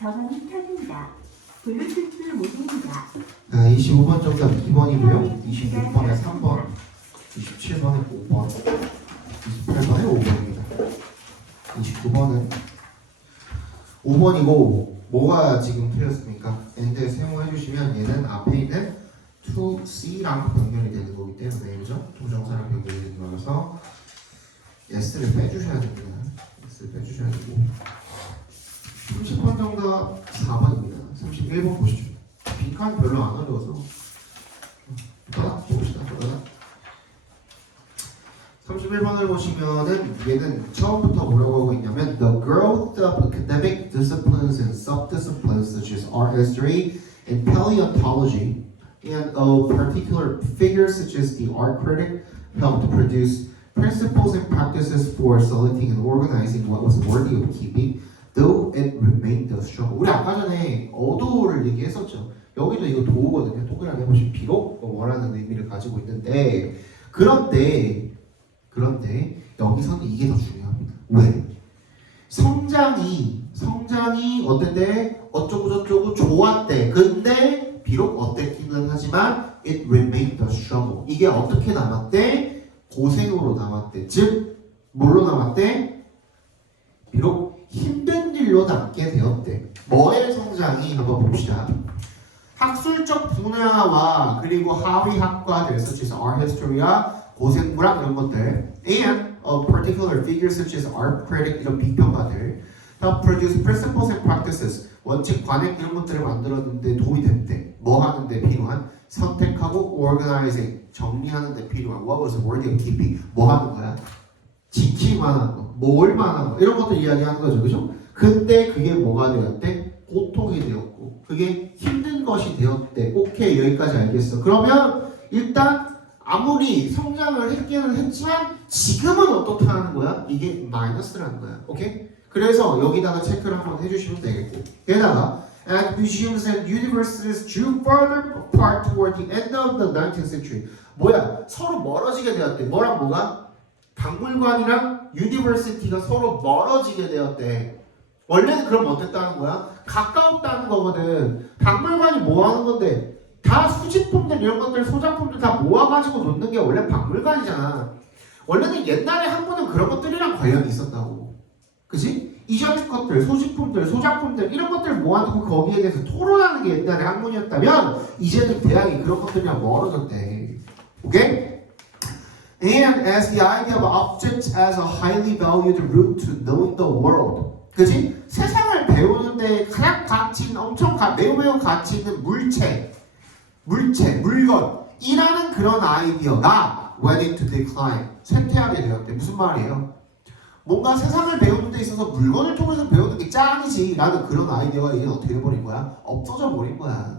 전원이 켜진다. 블루투스 모드입니다. 25번 정답 2번이고요. 26번에 3번, 27번에 5번, 28번에 5번입니다. 29번은 5번이고 뭐가 지금 틀렸습니까? 엔드에 사용해 주시면 얘는 앞에 있는 to C랑 병렬이 되는 거기 때문에 그죠? 동정사랑 병렬이 되는 거라서 S를 빼주셔야 됩니다. S를 빼주셔야 되고 30번 정답 4번입니다. 31번 보시죠. 빈칸 별로 안 어려워서 봅시다. 31번을 보시면은 얘는 처음부터 뭐라고 하고 있냐면 The growth of academic disciplines and sub-disciplines such as art history and paleontology and of particular figures such as the art critic helped produce principles and practices for selecting and organizing what was worthy of keeping though it remained a struggle. 우리 아까 전에 어도를 얘기했었죠. 여기도 이거 도거든요. 동그라미 보시면 비록 원하는 의미를 가지고 있는데 그런데 여기서는 이게 더 중요합니다. 왜? 성장이 어땠대? 어쩌고 저쩌고 좋았대. 근데 비록 어땠기는 하지만 it remained a struggle. 이게 어떻게 남았대? 고생으로 남았대. 즉 뭘로 남았대? 비록 힘든 일로 남게 되었대. 뭐의 성장이 한번 봅시다. 학술적 분야와 그리고 하위학과들 such as art history와 고생부랑 이런 것들 and a particular figure such as art critic 이런 비평가들 help produce principles and practices 원칙, 관행 이런 것들을 만들었는데 도움이 됐대. 뭐 하는데 필요한? 선택하고 organizing 정리하는 데 필요한 what was worthy of keeping 뭐 하는 거야? 지킬 만한 거, 뭘 만한 거 이런 것들 이야기하는 거죠. 그죠? 근데 그게 뭐가 되었대? 고통이 되었고 그게 힘든 것이 되었대. 오케이 여기까지 알겠어. 그러면 일단 아무리 성장을 했기는 했지만 지금은 어떻다는 거야? 이게 마이너스라는 거야. 오케이? 그래서 여기다가 체크를 한번 해주시면 되겠고 게다가 as museums and universities drew further apart toward the end of the 19th century 뭐야? 서로 멀어지게 되었대. 뭐랑 뭐가? 박물관이랑 유니버시티가 서로 멀어지게 되었대. 원래는 그럼 어땠다는 거야? 가까웠다는 거거든. 박물관이 뭐 하는 건데? 다 수집품들 이런 것들 소장품들 다 모아가지고 놓는 게 원래 박물관이잖아. 원래는 옛날에 학문은 그런 것들이랑 관련이 있었다고. 그지? 이전 것들, 소지품들, 소장품들 이런 것들 모아두고 거기에 대해서 토론하는 게 옛날에 학문이었다면 이제는 대학이 그런 것들이랑 멀어졌대. 오케이? And as the idea of objects as a highly valued route to knowing the world. 그지? 세상을 배우는데 가장 가치 있는 매우 가치 있는 물건 이라는 그런 아이디어가 went into decline 쇠퇴하게 되었대. 무슨 말이에요? 뭔가 세상을 배우는 데 있어서 물건을 통해서 배우는 게 짱이지 라는 그런 아이디어가 이제 어떻게 돼버린 거야? 없어져 버린 거야.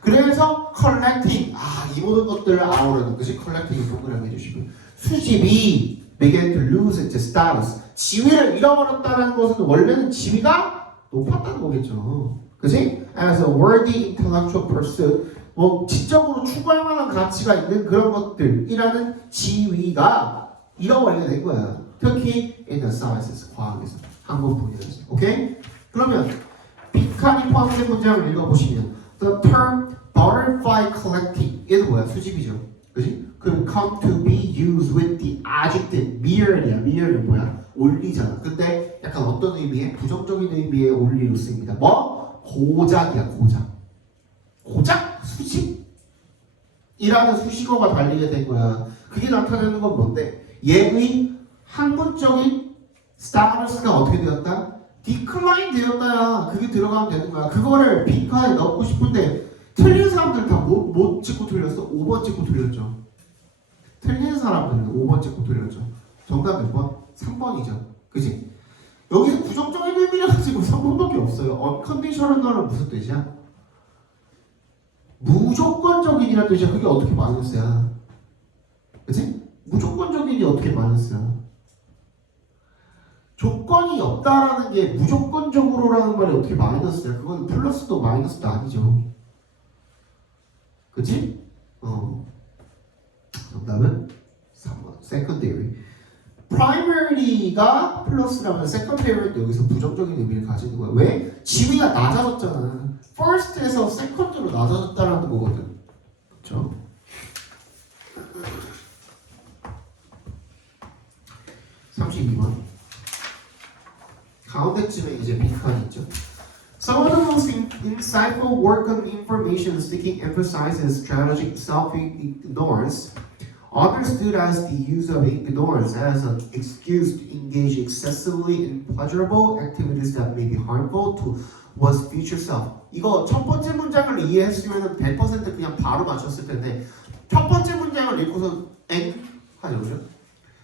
그래서 collecting 이 모든 것들을 아우르는 것이 collecting이 동그라미 해주시고 수집이 began to lose its status 지위를 잃어버렸다는 것은 원래는 지위가 높았다는 거겠죠. 그치? As a worthy intellectual pursuit 뭐 지적으로 추구할 만한 가치가 있는 그런 것들이라는 지위가 잃어버리게 된 거야. 특히 in the sciences 과학에서 한국 분야에서. 오케이? 그러면 빈칸이 포함된 문장을 읽어보시면 the term butterfly collecting 이게 뭐야? 수집이죠. 그지? 그 come to be used with the adjective merely merely는 뭐야? 올리잖아. 근데 약간 어떤 의미에? 부정적인 의미의 올리로 씁니다. 뭐? 고작이야 고작. 고작? 수집? 이라는 수식어가 달리게 된 거야. 그게 나타내는 건 뭔데? 얘의 학문적인 스타터스가 어떻게 되었다? 디클라인 되었다야. 그게 들어가면 되는 거야. 그거를 빈칸에 넣고 싶은데 틀린 사람들 다 못 찍고 틀렸어? 5번 찍고 틀렸죠. 틀린 사람들은 5번 찍고 틀렸죠. 정답 몇 번? 3번이죠. 그치? 여기서 부정적인 의미를 가지고 3번밖에 없어요. unconditional은 무슨 뜻이야? 무조건적인이라는 뜻이야. 그게 어떻게 마이너스야? 그치? 무조건적인이 어떻게 마이너스야? 조건이 없다라는 게 무조건적으로라는 말이 어떻게 마이너스야? 그건 플러스도 마이너스도 아니죠. 그치? 정답은 3번. secondary. primary가 플러스라면 secondary도 여기서 부정적인 의미를 가지는 거야. 왜? 지위가 낮아졌잖아. first에서 second로 낮아졌다라는 거거든. 그렇죠? 32번. 가운데쯤에 이제 빈칸이 있죠. Some of the most insightful work on information seeking emphasizes strategic self-ignorance. Others stood as the use of ignorance as an excuse to engage excessively in pleasurable activities that may be harmful to one's future self. 이거 첫 번째 문장을 이해했으면 100% 그냥 바로 맞췄을 텐데 첫 번째 문장을 읽고서 엥? 하죠, 그죠?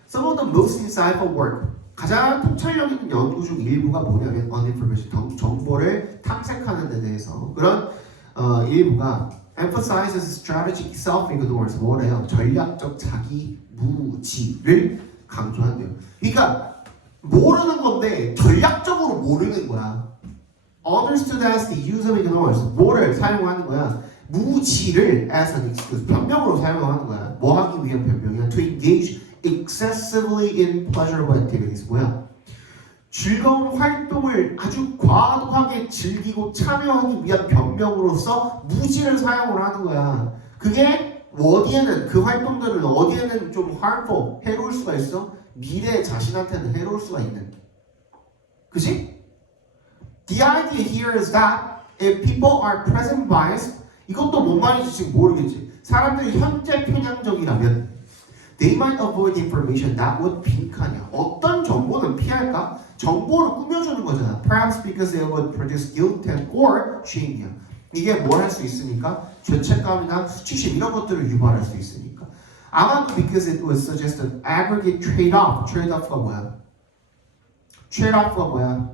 Some of the most insightful work. 가장 통찰력 있는 연구 중 일부가 뭐냐면 on information, 정보를 탐색하는 데 대해서 그런 일부가 emphasizes strategic self-ignorance. 뭐래요? 전략적 자기 무지를 강조한대요. 그러니까 모르는 건데 전략적으로 모르는 거야. Understood as the use of ignorance. 뭐를 사용하는 거야? 무지를 as an excuse. 변명으로 사용하는 거야. 뭐 하기 위한 변명이야? To engage excessively in pleasurable activities. 뭐야? 즐거운 활동을 아주 과도하게 즐기고 참여하기 위한 변명으로서 무지를 사용을 하는 거야. 그게 어디에는 그 활동들은 어디에는 좀 harmful, 해로울 수가 있어? 미래 자신한테는 해로울 수가 있는. 그치? The idea here is that if people are present biased, 이것도 뭔 말인지 지금 모르겠지. 사람들이 현재 편향적이라면 they might avoid information that would 빈칸이야. 어떤 정보는 피할까? 정보를 꾸며주는 거잖아. Perhaps because it would produce guilt or shame이야. 이게 뭘 할 수 있으니까? 죄책감이나 수치심 이런 것들을 유발할 수 있으니까. 아마 because it would suggest an aggregate trade-off. trade-off가 뭐야? trade-off가 뭐야?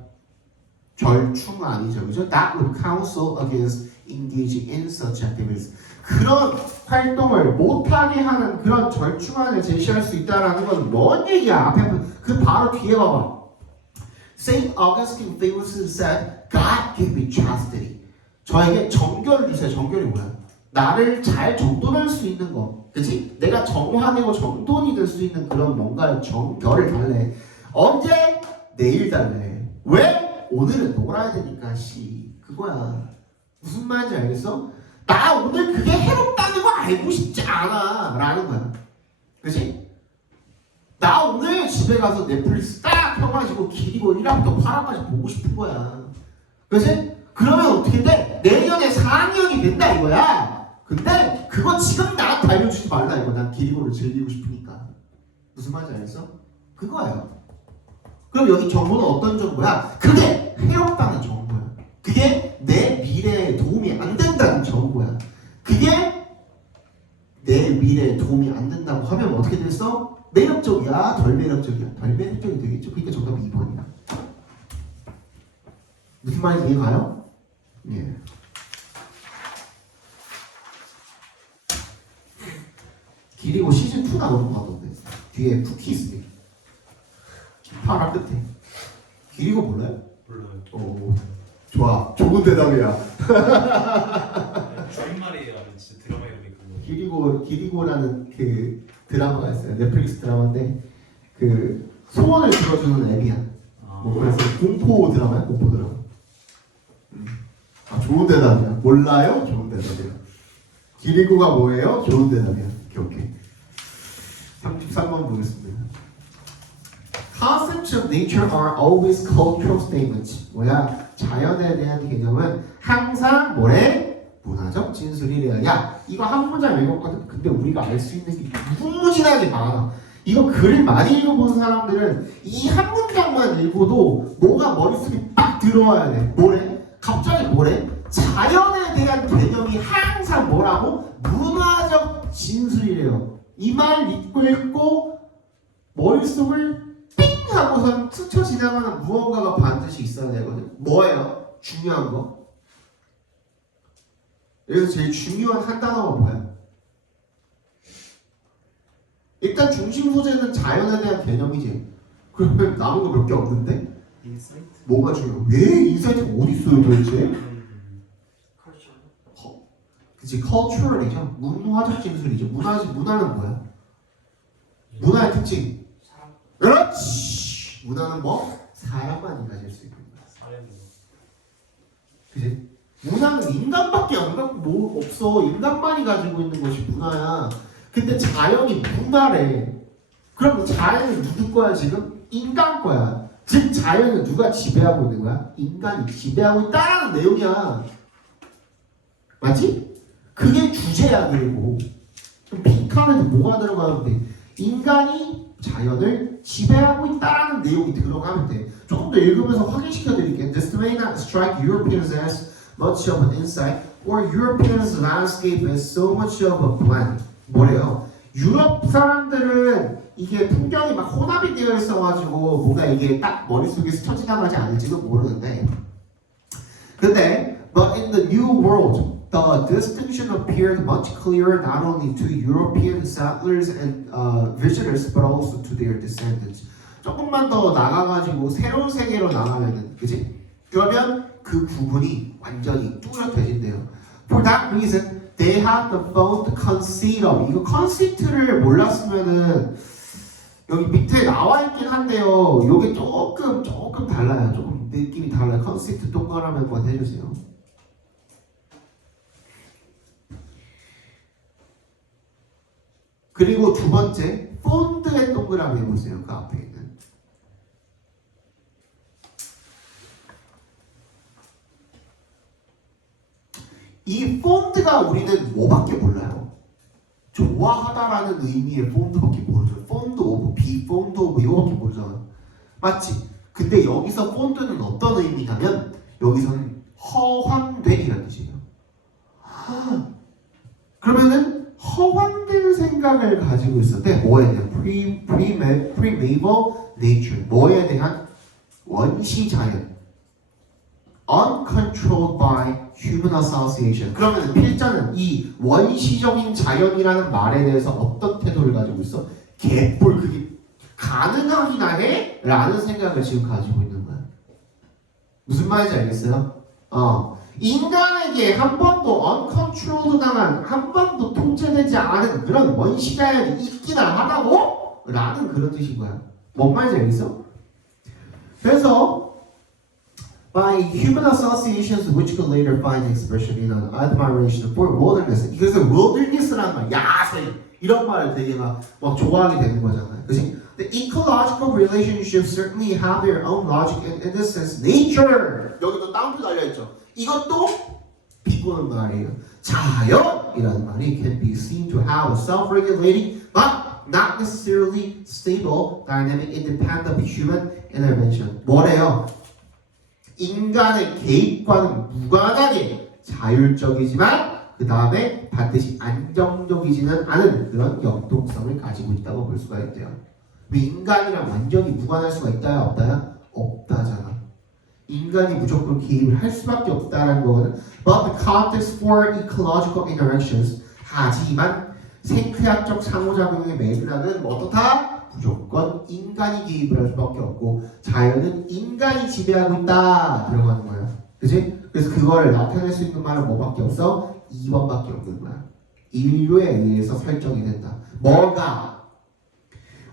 절충 아니죠, 그죠? That would counsel against engaging in such activities. 그런 활동을 못하게 하는 그런 절충안을 제시할 수 있다라는 건 뭔 얘기야? 앞에 그 바로 뒤에 봐봐. Saint Augustine famously said, God gave me chastity. 저에게 정결을 주세요. 정결이 뭐야? 나를 잘 정돈할 수 있는 거, 그렇지? 내가 정화되고 정돈이 될 수 있는 그런 뭔가 정결을 달래. 언제? 내일 달래. 왜? 오늘은 놀아야 되니까 씨 그거야. 무슨 말인지 알겠어? 나 오늘 그게 해롭다는 거 알고 싶지 않아 라는 거야. 그치? 나 오늘 집에 가서 넷플릭스 딱 켜가지고 길이고 1화부터 8화까지 보고 싶은 거야. 그치? 그러면 어떻게 돼? 내년에 4학년이 된다 이거야. 근데 그거 지금 나한테 알려주지 말라 이거. 난 길이고를 즐기고 싶으니까. 무슨 말인지 알겠어? 그거예요. 그럼 여기 정보는 어떤 정보야? 그게 해롭다는 정보야. 그게 내 미래에 도움이 안 된다는 정보야. 그게 내 미래에 도움이 안 된다고 하면 어떻게 됐어? 매력적이야? 덜 매력적이야? 덜 매력적이 되겠죠. 그러니까 정답이 2번이야. 무슨 말인지 이해가요? 예. 길이고 시즌2 나오는 거 같던데. 뒤에 쿠키 있습니다. 파란 끝에. 길이고 몰라요? 몰라요. 오, 좋아. 좋은 대답이야. 줄임말이에요. 진짜 드라마 이름이 길이고 그거. 길이고라는 그 드라마가 있어요. 넷플릭스 드라마인데 그 소원을 들어주는 앱이야. 뭐 그래서 공포 드라마야. 공포 드라마. 아, 좋은 대답이야. 몰라요? 좋은 대답이야. 길이고가 뭐예요? 좋은 대답이야. 오케이. 33번 보겠습니다. Concepts of nature are always cultural statements. 뭐야? 자연에 대한 개념은 항상 뭐래? 문화적 진술이래요. 야, 이거 한 문장 읽었거든. 근데 우리가 알 수 있는 게 무궁무진하게 많아. 이거 글을 많이 읽어본 사람들은 이 한 문장만 읽어도 뭐가 머릿속에 딱 들어와야 돼. 뭐래? 갑자기 뭐래? 자연에 대한 개념이 항상 뭐라고? 문화적 진술이래요. 이 말 읽고 머릿속을 삥 하고선 스쳐 지나가는 무언가가 반드시 있어야 되거든. 뭐예요? 중요한 거. 여기서 제일 중요한 한 단어가 뭐야? 일단 중심 소재는 자연에 대한 개념이지. 그러면 남은 거 몇 개 없는데? 인사이트? 뭐가 중요해? 왜 인사이트가 어디 있어요 도대체? 그치, cultural이죠. 문화적 진술이죠. 문화는 뭐야? 문화의 특징. 그렇지. 문화는 뭐? 사람만이 가질 수 있는 거야. 사례도 그지? 문화는 인간밖에 안 갖고 뭐 없어. 인간만이 가지고 있는 것이 문화야. 근데 자연이 문화래. 그럼 자연은 누구 거야 지금? 인간 거야. 즉 자연은 누가 지배하고 있는 거야? 인간이 지배하고 있다라는 내용이야. 맞지? 그게 주제야. 그리고 빈칸에도 뭐가 들어가면 돼? 인간이 자연을 지배하고 있다라는 내용이 들어가면 돼. 조금 더 읽으면서 확인시켜 드릴게요. This may not strike Europeans as much of an insight, or Europeans' landscape as so much of a blend. 뭐래요? 유럽 사람들은 이게 풍경이 막 혼합이 되어 있어가지고 뭔가 이게 딱 머릿속에 스쳐 지나가지 않을지도 모르는데, 근데 but in the New World, the distinction appeared much clearer not only to European settlers and visitors, but also to their descendants. 조금만 더 나가가지고 새로운 세계로 나가면은, 그지? 그러면 그 구분이 완전히 뚜렷해진대요. For that reason, they had the found conceit of. 이거 conceit를 몰랐으면은 여기 밑에 나와 있긴 한데요. 요게 조금 달라요. 조금 느낌이 달라요. conceit 동그라미 한번 해주세요. 그리고 두 번째, 폰드의 동그라미 해보세요. 그 앞에 있는. 이 폰드가 우리는 뭐밖에 몰라요? 좋아하다라는 의미의 폰드밖에 모르죠. 폰드 오브, 비 폰드 오브 이거밖에 모르잖아. 맞지? 근데 여기서 폰드는 어떤 의미냐면 여기서는 허황된이라는 뜻이에요. 그러면은 허황된 생각을 가지고 있었대. 뭐에 대한 primeval nature, 뭐에 대한 원시자연, uncontrolled by human association. 그러면 필자는 이 원시적인 자연이라는 말에 대해서 어떤 태도를 가지고 있어? 개뿔, 그게 가능하긴 하네? 라는 생각을 지금 가지고 있는 거야. 무슨 말인지 알겠어요? 인간에게 한 번도 uncontrolled 당한, 한 번도 통제되지 않은 그런 원시자연이 있기는 하다고? 라는 그런 뜻인 거야. 뭔 말인지 알겠어? 그래서 by human associations which could later find expression in an admiration for wilderness. 그래서 wilderness라는 말, 야생 이런 말을 되게 막 좋아하게 되는 거잖아요. 그치? The ecological relationships certainly have their own logic and in this sense nature. 여기도 따옴표 달려있죠. 이것도 비꼬는 말이에요. 자연이라는 말이 can be seen to have a self-regulating but not necessarily stable dynamic independent of human intervention. 뭐래요? 인간의 개입과는 무관하게 자율적이지만 그 다음에 반드시 안정적이지는 않은 그런 역동성을 가지고 있다고 볼 수가 있대요. 왜 인간이랑 완전히 무관할 수가 있다야 없다야? 없다잖아. 인간이 무조건 개입을 할 수밖에 없다는 거는 but the context for ecological interactions. 하지만 생태학적 상호작용의 맥락은 어떻다? 무조건 인간이 개입을 할 수밖에 없고 자연은 인간이 지배하고 있다 들어가는 거야. 그치? 그래서 그걸 나타낼 수 있는 말은 뭐밖에 없어? 2번밖에 없는 거야. 인류에 의해서 설정이 된다. 뭐가?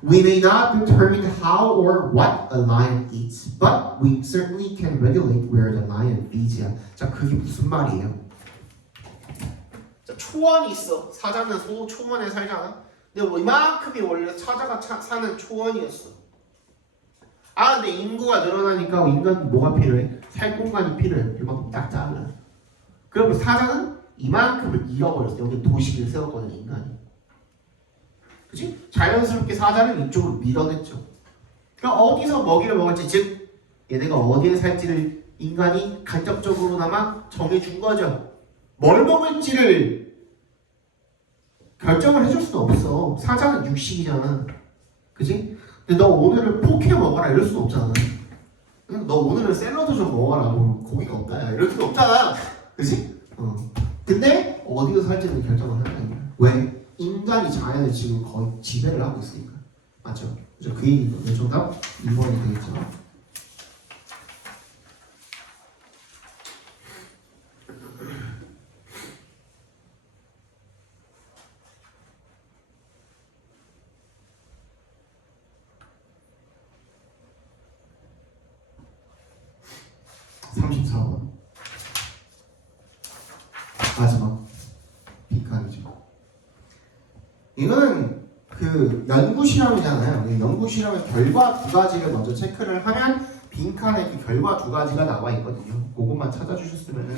We may not determine how or what a lion eats, but we certainly can regulate where the lion feeds. 자, 그게 무슨 말이에요? 자, 초원이 있어. 사자는 초원에 살잖아. 근데 뭐 이만큼이 원래 사자가 사는 초원이었어. 근데 인구가 늘어나니까 인간 뭐가 필요해? 살 공간이 필요해. 이만큼 딱 잘라. 그러면 사자는 이만큼을 잃어버렸어. 여기 도시를 세웠거든 인간이. 그치? 자연스럽게 사자를 이쪽으로 밀어냈죠. 그러니까 어디서 먹이를 먹을지, 즉 얘네가 어디에 살지를 인간이 간접적으로나마 정해준 거죠. 뭘 먹을지를 결정을 해줄 수는 없어. 사자는 육식이잖아. 그치? 근데 너 오늘은 포케 먹어라 이럴 수는 없잖아. 너 오늘은 샐러드 좀 먹어라. 뭐 고기가 없다. 야. 이럴 수는 없잖아. 그치? 근데 어디서 살지는 결정을 하는 거야. 왜? 인간이 자연을 지금 거의 지배를 하고 있으니까. 맞죠? 그죠? 그 얘기거든요. 정답 2번이 되겠죠. 마지막 빈칸이죠. 이거는 그 연구 실험이잖아요. 연구 실험의 결과 두 가지를 먼저 체크를 하면 빈칸에 그 결과 두 가지가 나와 있거든요. 그것만 찾아주셨으면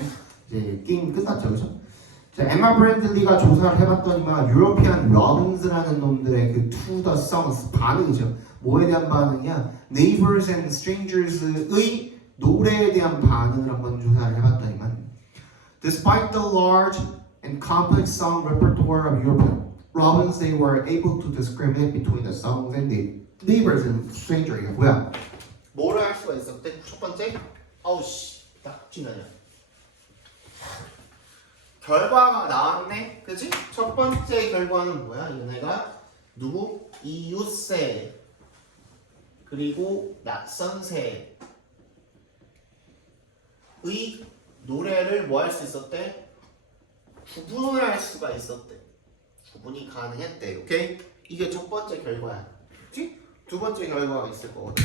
이제 게임 끝났죠, 그죠? 자, 에마 브랜들리가 조사를 해봤더니만 유로피안 러빙스라는 놈들의 그 To the Songs 반응이죠. 뭐에 대한 반응이야? Neighbors and Strangers의 노래에 대한 반응을 한번 조사를 해봤더니만 Despite the large and complex song repertoire of European Robins, they were able to discriminate between the songs and the neighbors and strangers. 이게 뭐야? 뭐를 할 수가 있었대? 첫 번째, 아우씨, 딱 지나냐. 결과가 나왔네, 그지? 첫 번째 결과는 뭐야? 얘네가 누구? 이웃새 그리고 낯선새의 노래를 뭐 할 수 있었대? 구분을 할 수가 있었대. 구분이 가능했대. 오케이? 이게 첫 번째 결과야. 그치? 두 번째 결과가 있을 거거든.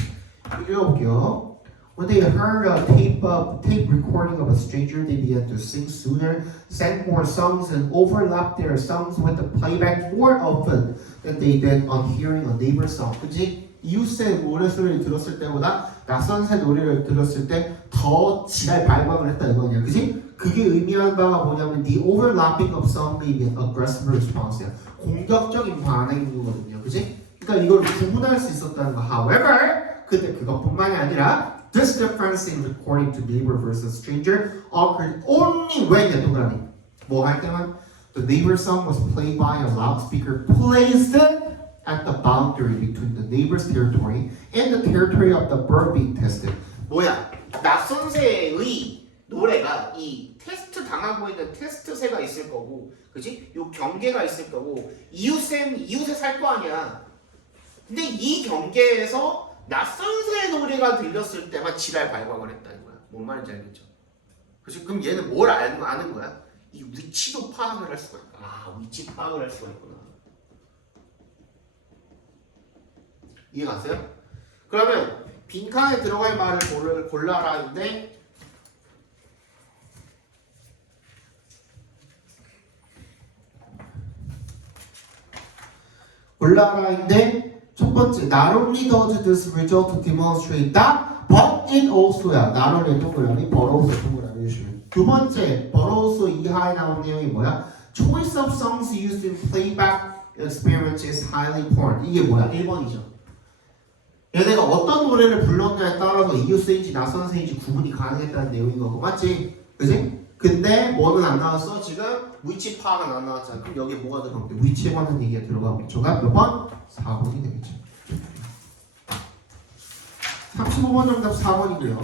읽어볼게요. When they heard a tape recording of a stranger, they began to sing sooner, sang more songs, and overlapped their songs with the playback more often than they did on hearing a neighbor's song. 그치? 이웃새 노래 소리를 들었을 때보다 낯선 새 노래를 들었을 때 더 지랄 발광을 했다 이거냐. 그치? 그게 의미하는 바가 뭐냐면 the overlapping of song may be an aggressive response야. 공격적인 반응인 거거든요. 그치? 그러니까 이걸 구분할 수 있었다는 거. However, 근데 그것뿐만이 아니라 this difference in recording to neighbor versus stranger occurred only when 동그라미 뭐 할 때만 the neighbor song was played by a loudspeaker placed at the boundary between the neighbor's territory and the territory of the bird being tested. 뭐야? 낯선 새의 노래가 이 테스트 당하고 있는 테스트 새가 있을 거고, 그지? 요 경계가 있을 거고, 이웃새 살 거 아니야. 근데 이 경계에서 낯선 새의 노래가 들렸을 때만 지랄 발광을 했다는 거야. 뭔 말인지 알겠죠? 그치? 그럼 얘는 뭘 아는 거야? 이 위치도 파악을 할 수가 있다. 아, 위치 파악을 할 수가 있구나. 이해 갔어요? 그러면 빈칸에 들어갈 말을 골라라는데 골라라인데 첫 번째 not only does this result demonstrate that but it also야. not only 동그라미 but also 동그라미 해주시면 두 번째 but also 이하에 나온 내용이 뭐야? choice of songs used in playback experiments is highly important. 이게 뭐야? 1번이죠. 얘네가 어떤 노래를 불렀냐에 따라서 이웃새인지 낯선새인지 구분이 가능했다는 내용인 거고 맞지? 그지? 근데 뭐는 안 나왔어? 지금 위치 파악은 안 나왔잖아. 그럼 여기 뭐가 들어가면 돼? 위치에 관한 얘기가 들어가면 정답 몇 번? 4번이 되겠죠. 35번 정답 4번이고요.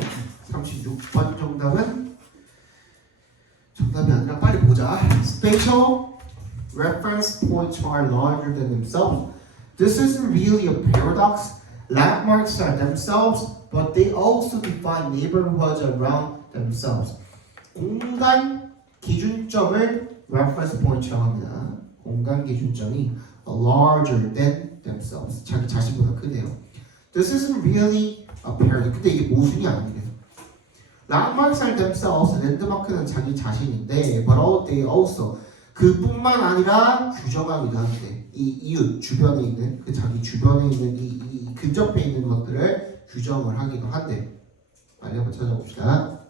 36번 정답은 정답이 아니라 빨리 보자. Spatial reference points are larger than themselves. This isn't really a paradox. Landmarks are themselves, but they also define neighborhoods around themselves. 공간 기준점을 reference point라고 합니다. 공간 기준점이 larger than themselves. 자기 자신보다 크대요. This isn't really a paradox. 근데 이게 모순이 아니래요. Landmarks are themselves. 랜드마크는 자기 자신인데, but they also 그뿐만 아니라 규정하기도 한데 이 이웃 주변에 있는 그 자기 주변에 있는 이 근접해 있는 것들을 규정을 하기도 한데 빨리 한번 찾아봅시다.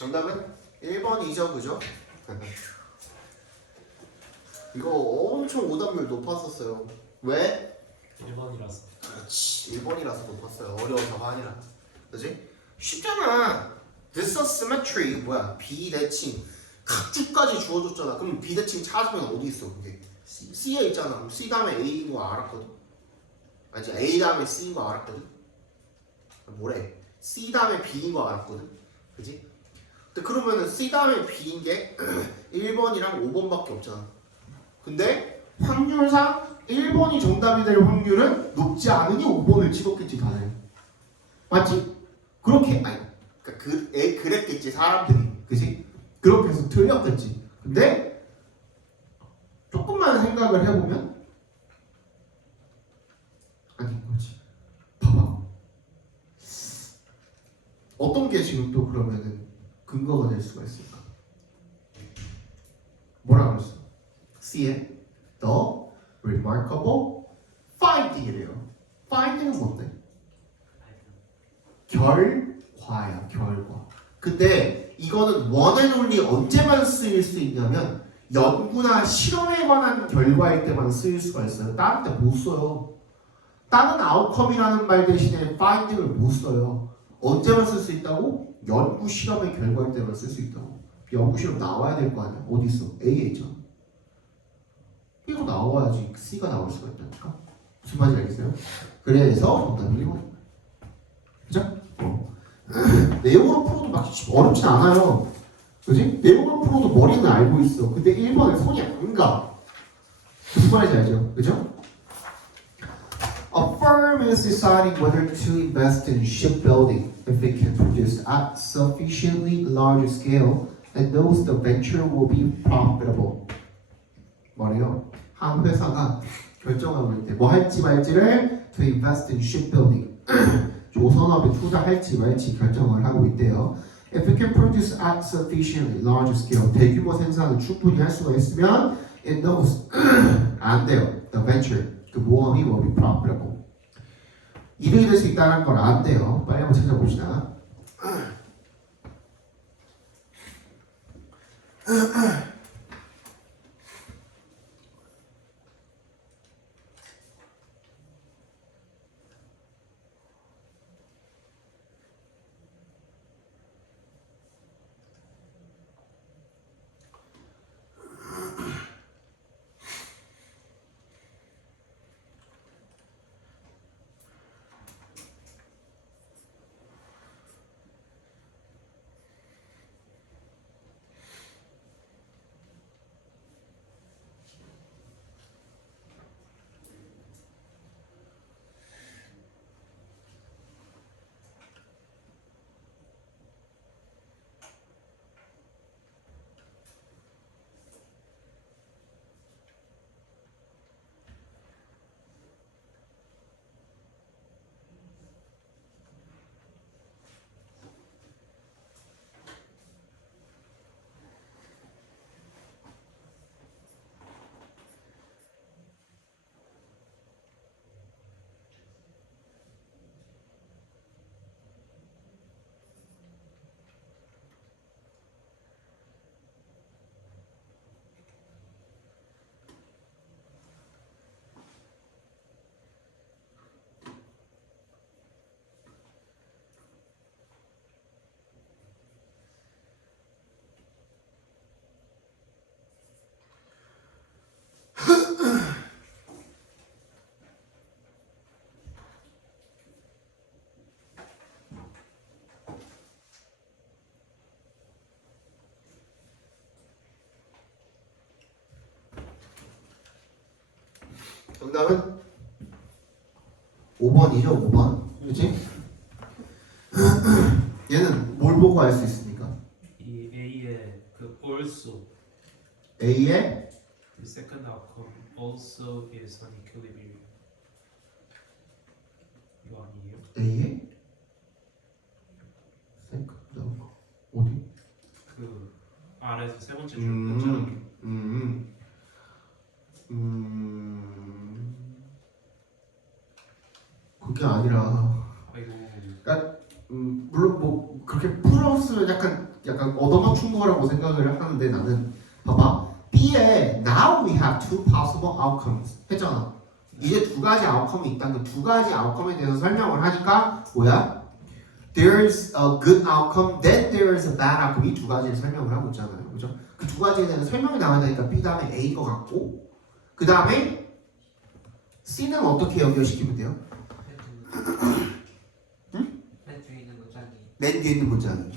정답은 1번이죠, 그죠? 이거 엄청 오답률 높았었어요. 왜? 1번이라서. 그렇지, 1번이라서 높았어요. 어려워서가 아니라. 그지? 쉽잖아. Dissymmetry 뭐야? 비대칭. 각집까지 주어줬잖아. 그럼 비대칭 찾으면 어디 있어, 그게? C에 있잖아. 그럼 C 다음에 A인 거 알았거든. 아니, A 다음에 C인 거 알았거든. 뭐래? C 다음에 B인 거 알았거든. 그지? 근데 그러면은 C 다음에 B인 게 1번이랑 5번밖에 없잖아. 근데 확률상 1번이 정답이 될 확률은 높지 않으니 5번을 찍었겠지, 다들. 맞지? 그렇게 아니 그러니까 그랬겠지, 사람들이. 그지? 그렇게 해서 틀렸겠지. 근데 조금만 생각을 해보면 아닌 거지. 봐봐. 어떤 게 지금 또 그러면은 근거가 될 수가 있을까? 뭐라 그랬어? C에 the remarkable finding이래요. finding은 뭔데? 결과야, 결과. 근데 이거는 원앤올리 언제만 쓰일 수 있냐면 연구나 실험에 관한 결과일 때만 쓰일 수가 있어요. 다른 때 못 써요. 다른 아웃컴이라는 말 대신에 finding을 못 써요. 언제만 쓸 수 있다고? 연구 실험의 결과일 때만 쓸 수 있다고. 연구 실험 나와야 될 거 아니야. 어디 있어? A에 있잖아. 이거 나와야지 C가 나올 수가 있다니까. 무슨 말인지 알겠어요? 그래서 정답이 1번. 그죠? 내용으로 풀어도 막 어렵진 않아요. 그지? 내용으로 풀어도 머리는 알고 있어. 근데 1번에 손이 안 가. 무슨 말인지 알죠? 그죠? A firm is deciding whether to invest in shipbuilding if it can produce at sufficiently large scale and knows the venture will be profitable. 뭐래요? 한 회사가 결정하고 있대. 뭐 할지 말지를 to invest in shipbuilding. 조선업에 투자할지 말지 결정을 하고 있대요. If it can produce at sufficiently large scale, 대규모 생산을 충분히 할 수가 있으면 it knows 안 돼요. The venture, 그 모험이 will be profitable. 이득이 될 수 있다는 걸 안 돼요. 빨리 한번 찾아봅시다. 정답은 5번이죠, 5번. 그렇지? 얘는 뭘 보고 알 수 있습니까? 이 A의 그 also A의 the second outcome also is an equilibrium. 이거 아니에요? A의 어디? 그 아래에서 세 번째 줄 끝자락에 그게 아니라 아이고 물론 뭐 그렇게 풀었으면 약간 약간 얻어맞춘 거라고 생각을 하는데 나는 봐봐 B에 now we have two possible outcomes 했잖아. 이제 두 가지 아웃컴이 있다는 두 가지 아웃컴에 대해서 설명을 하니까 뭐야? There's a good outcome, then there's a bad outcome. 이 두 가지를 설명을 하고 있잖아요. 그죠? 그 두 가지에 대한 설명이 나와야 되니까 B 다음에 A인 것 같고 그 다음에 C는 어떻게 연결시키면 돼요? 맨 뒤에 있는 문장이 맨 뒤에 있는 문장이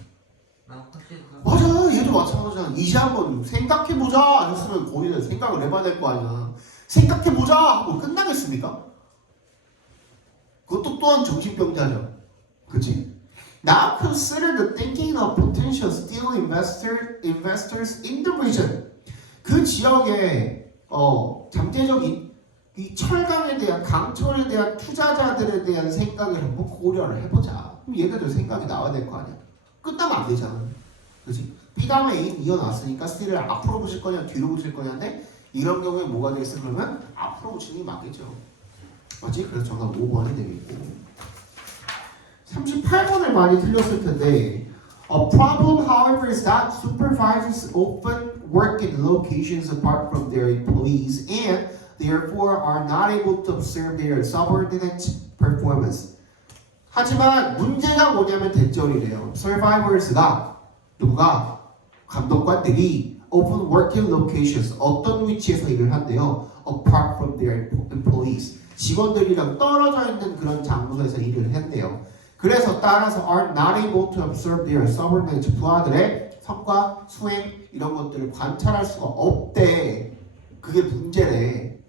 나 확실히 맞아 얘도 마찬가지잖아. 이제 한번 생각해보자 안 했으면 거기는 생각을 해봐야 될 거 아니야. 생각해보자 하고 끝나겠습니까? 그것도 또한 정신병자죠. 그치? Now consider the thinking of potential steel investors in the region. 그 지역에 잠재적인 이 철강에 대한 강철에 대한 투자자들에 대한 생각을 한번 고려를 해보자. 그럼 얘네들 생각이 나와야 될 거 아니야. 끝나면 안 되잖아. 그치? B 다음에 A 이어놨으니까 C를 앞으로 붙일 거냐 뒤로 붙일 거냐인데 이런 경우에 뭐가 되겠어? 그러면 앞으로 붙이는 게 맞겠죠. 맞지? 그래서 정답 5번이 되겠고 38번을 많이 틀렸을 텐데 A problem, however, is that supervisors often work in locations apart from their employees and therefore are not able to observe their subordinates' performance. 하지만 문제가 뭐냐면 대절이래요. Survivors가 누가? 감독관들이 often work in locations 어떤 위치에서 일을 한대요. Apart from their employees. 직원들이랑 떨어져 있는 그런 장소에서 일을 한대요. 그래서 따라서 are not able to observe their subordinates 부하들의 성과, 수행 이런 것들을 관찰할 수가 없대. 그게 문제래.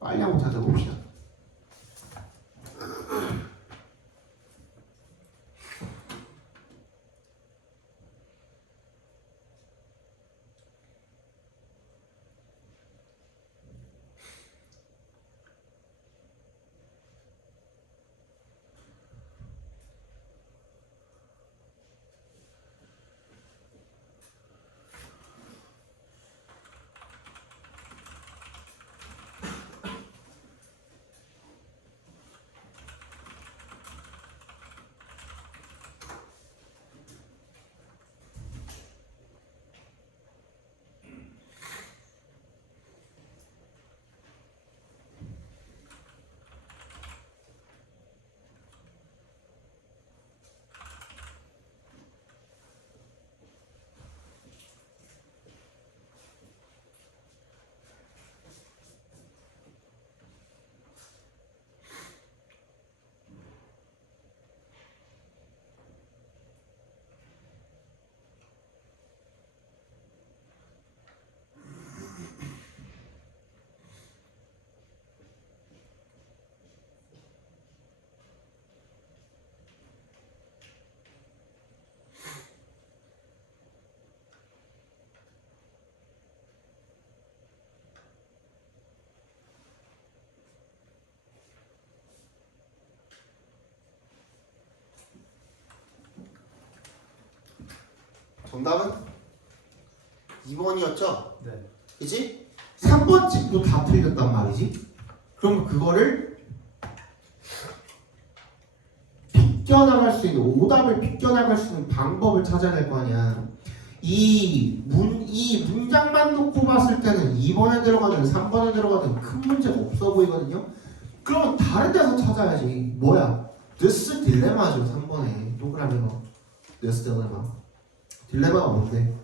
빨리 한번 찾아봅시다. 정답은 2번이었죠? 네. 그치? 3번 집도 다 틀렸단 말이지? 그럼 그거를 비껴나갈 수 있는 오답을 비껴나갈 수 있는 방법을 찾아야 될 거 아니야. 이 문장만 놓고 봤을 때는 2번에 들어가든 3번에 들어가든 큰 문제가 없어 보이거든요. 그러면 다른 데서 찾아야지. 뭐야? This 딜레마죠. 3번에 동그라미 거. This 딜레마. 딜레마가 뭔데?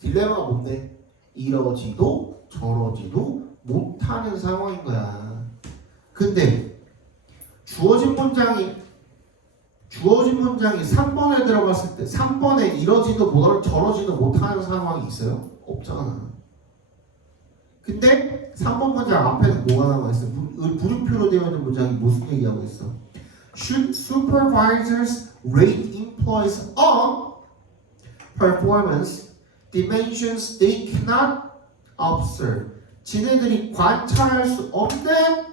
딜레마가 뭔데? 이러지도 저러지도 못하는 상황인 거야. 근데 주어진 문장이 3번에 들어갔을 때 3번에 이러지도 저러지도 못하는 상황이 있어요? 없잖아. 근데 3번 문장 앞에는 뭐가 나와 있어? 물음표로 되어 있는 문장이 무슨 얘기하고 있어? Should supervisors rate employees on performance dimensions they cannot observe? 지네들이 관찰할 수 없는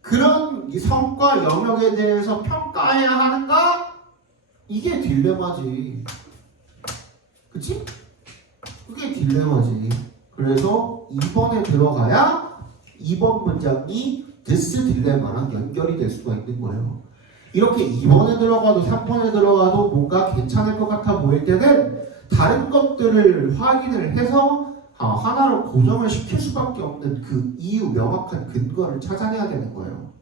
그런 이 성과 영역에 대해서 평가해야 하는가? 이게 딜레마지. 그치? 그게 딜레마지. 그래서 2번에 들어가야 2번 문장이 this 딜레마랑 연결이 될 수가 있는 거예요. 이렇게 2번에 들어가도 3번에 들어가도 뭔가 괜찮을 것 같아 보일 때는 다른 것들을 확인을 해서 하나로 고정을 시킬 수밖에 없는 그 이유, 명확한 근거를 찾아내야 되는 거예요.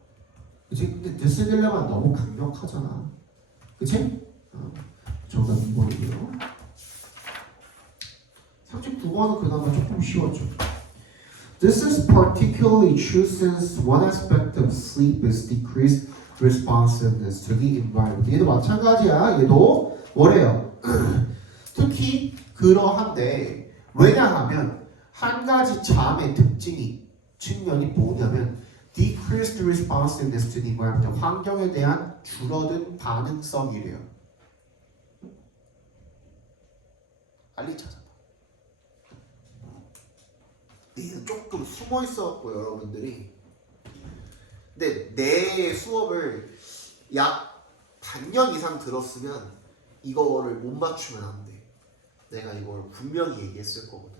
그치? 근데 this 딜레마는 너무 강력하잖아. 그치? 정답 2번이고요. 39번은 그나마 조금 쉬웠죠. This is particularly true since one aspect of sleep is decreased responsiveness to the environment. 얘도 마찬가지야. 얘도 뭐래요? 특히 그러한데 왜냐하면 한 가지 잠의 측면이 뭐냐면 decreased responsiveness to the environment. 환경에 대한 줄어든 반응성이래요. 빨리 찾아봐. 얘는 조금 숨어 있어갖고 여러분들이 근데 내 수업을 약 반년 이상 들었으면 이거를 못 맞추면 안 돼. 내가 이걸 분명히 얘기했을 거거든.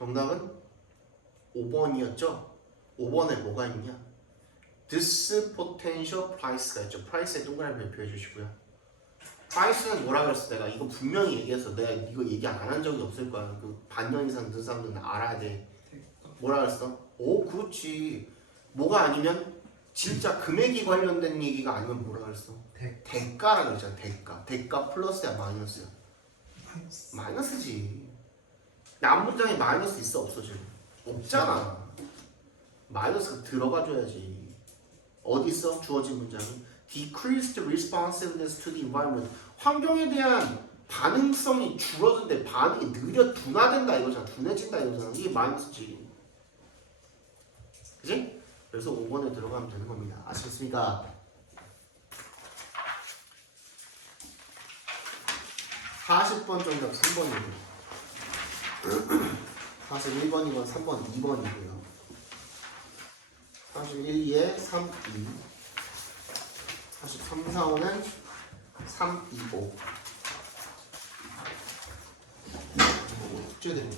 정답은 5번이었죠? 5번에 뭐가 있냐? This potential price가 있죠. price에 동그라미 표해 주시고요. price는 뭐라 그랬어? 내가 이거 분명히 얘기했어. 내가 이거 얘기 안 한 적이 없을 거야. 그 반년 이상 든 사람들은 알아야 돼. 뭐라 그랬어? 오, 그렇지. 뭐가 아니면 진짜 금액이 관련된 얘기가 아니면 뭐라 그랬어? 대가라 그랬잖아. 대가 플러스야 마이너스야? 마이너스지. 남 문장에 마이너스 있어 없어 지금? 없잖아. 마이너스가 들어가줘야지. 어디 있어? 주어진 문장은 decreased responsiveness to the environment. 환경에 대한 반응성이 줄어든데 반응이 느려 둔화된다 이거잖아. 둔해진다 이거잖아. 이게 마이너스지. 그지? 그래서 5번에 들어가면 되는 겁니다. 아시겠습니까? 40번 정답 3번이고요. 41번이건 3번 2번이고요. 31, 2에 3, 2 43, 4, 5는 3, 2, 5 숙제되네.